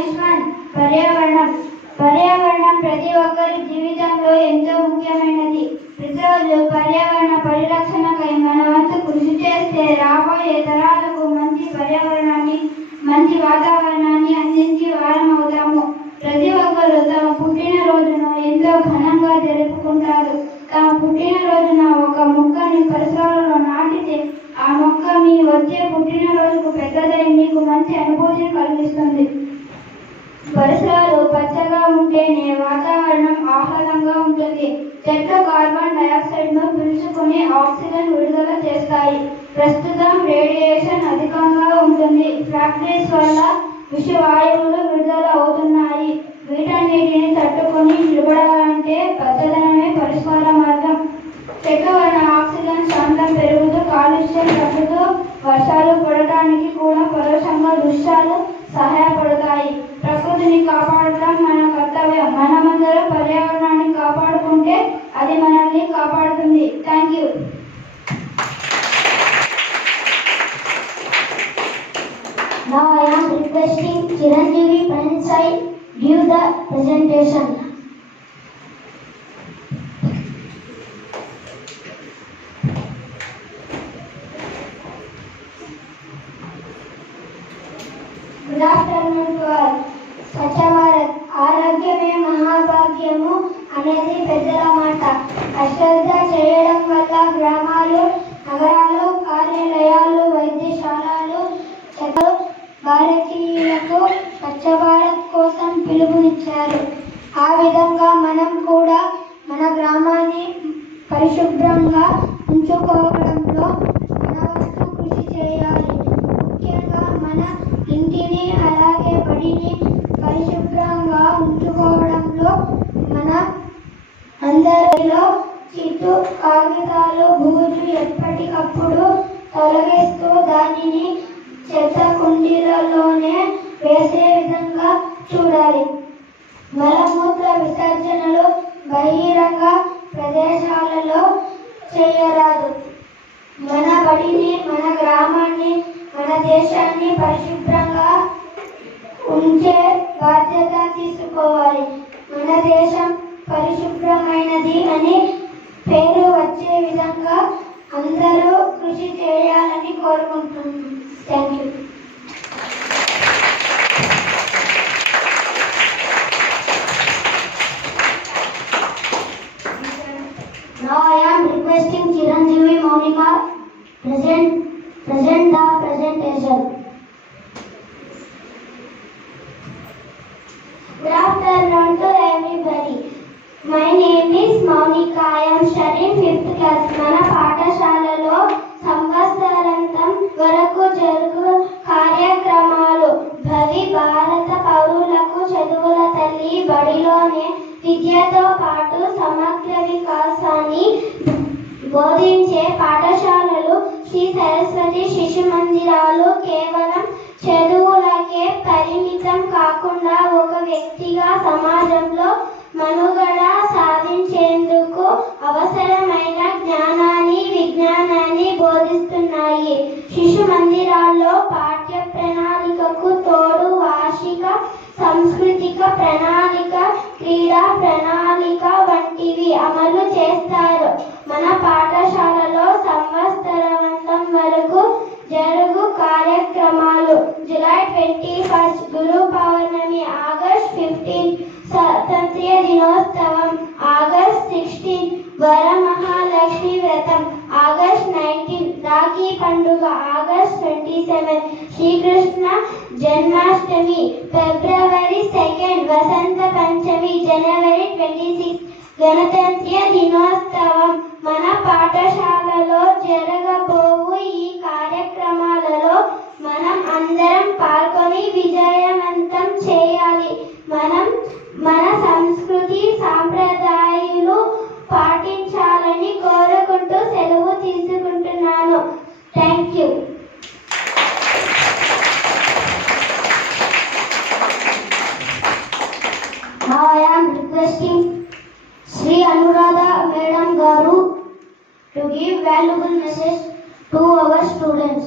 Next one పర్యావరణం. పర్యావరణం ప్రతి ఒక్కరి జీవితంలో ఎంతో ముఖ్యమైనది. ప్రతిరోజు పర్యావరణ పరిరక్షణకై మన వంతు కృషి చేస్తే రాబోయే తరాలకు మంచి పర్యావరణాన్ని, మంచి వాతావరణాన్ని అందించి వారమవుతాము. ప్రతి ఒక్కరూ తమ పుట్టినరోజును ఎంతో ఘనంగా జరుపుకుంటారు. తమ పుట్టినరోజున ఒక మొక్కని పరిసరాలలో నాటితే ఆ మొక్క మీ వచ్చే పుట్టినరోజుకు పెద్దదై మీకు మంచి అనుభూతిని కలిగిస్తుంది. పరిసరాలు పచ్చగా ఉంటేనే వాతావరణం ఆహ్లాదంగా ఉంటుంది. చెట్లు కార్బన్ డయాక్సైడ్ ను పీల్చుకుని ఆక్సిజన్ విడుదల చేస్తాయి. ప్రస్తుతం రేడియేషన్ అధికంగా ఉంటుంది. ఫ్యాక్టరీస్ వల్ల విషవాయువులు విడుదల అవుతున్నాయి. వీటన్నిటిని తట్టుకొని నిలబడాలంటే పచ్చదనమే పరిష్కార మార్గం. చెట్ల వలన ఆక్సిజన్ శాతం పెరుగుతూ కాలుష్యం తగ్గుతూ వర్షాలు పడటానికి కూడా పరోక్షంగా వృక్షాలు సహాయపడతాయి. ప్రకృతిని కాపాడటం మన కర్తవ్యం. మనమందరం పర్యావరణాన్ని కాపాడుకుంటే అది మనల్ని కాపాడుతుంది. Thank you. Now I am requesting Chiranjeevi Pranasai give the presentation. Good afternoon to all. Swachh Bharat ఆరోగ్యమే మహాభాగ్యము అనేది పెద్దల మాట. అశ్రద్ధ చేయడం వల్ల గ్రామాలు, నగరాలు, కార్యాలయాలు, వైద్యశాలలు భారతీయులకు స్వచ్ఛ భారత్ కోసం పిలుపునిచ్చారు. ఆ విధంగా మనం కూడా మన గ్రామాన్ని పరిశుభ్రంగా ఉంచుకోవడంలో మన వంతు కృషి చేయాలి. ముఖ్యంగా మన ఇంటిని అలాగే బడిని పరిశుభ్రంగా ఉంచుకోవడంలో మన అందరిలో చిట్టు కాగితాలు, బూజు ఎప్పటికప్పుడు తొలగిస్తూ దానిని చెత్త కుండీలలోనే వేసే విధంగా చూడాలి. మలమూత్ర విసర్జనలు బహిరంగ ప్రదేశాలలో చేయరాదు. మన బడిని, మన గ్రామాన్ని, మన దేశాన్ని పరిశుభ్రంగా ఉంచే బాధ్యత తీసుకోవాలి. మన దేశం పరిశుభ్రమైనది అని పేరు వచ్చే విధంగా అందరూ కృషి చేయాలని కోరుకుంటున్నాను. Thank you. Now I am requesting Chiranjeevi Monika present the presentation. Good afternoon to everybody. My name is Monika. I am studying 5th class. మన పాఠశాలలో సంవత్సరాంతం వరకు జరుగు కార్యక్రమాలు భవి భారత పౌరులకు చదువుల తల్లి బడిలోనే విద్యతో పాటు సమగ్ర వికాసాన్ని బోధించే పాఠశాలలు శ్రీ సరస్వతి శిశు మందిరాలు కేవలం చదువులకే పరిమితం కాకుండా ఒక వ్యక్తిగా సమాజంలో మనుగడ సాధించేందుకు అవసరమైన జ్ఞానాన్ని, విజ్ఞానాన్ని బోధిస్తున్నాయి. శిశు మందిరాల్లో పాఠ్య ప్రణాళికకు తోడు వార్షిక సాంస్కృతిక ప్రణాళిక, క్రీడా ప్రణాళిక వంటివి అమలు చేస్తారు. మన పాఠశాలలో సంవత్సరాంతం వరకు జరుగు కార్యక్రమాలు జూలై 21 గురు పౌర్ణమి, ఆగస్ట్ 15 స్వాతంత్ర్య దినోత్సవం, ఆగస్ట్ 16 వరమహాలక్ష్మి వ్రతం, ఆగస్ట్ 19 రాఖీ పండుగ, ఆగస్ట్ 27 శ్రీకృష్ణ జన్మాష్టమి, ఫిబ్రవరి 2 వసంత పంచమి, జనవరి 26 గణతంత్ర దినోత్సవం. మన పాఠశాలలో జరగబోవు ఈ కార్యక్రమాలలో మనం అందరం పాల్గొని విజయవంతం చేయాలి. మనం మన సంస్కృతి సాంప్రదాయాలు పాటించాలని కోరుకుంటూ సెలవు తీసుకుంటున్నాను. Thank you. Now I am requesting Sri Anuradha Madam Garu to give valuable message to our students.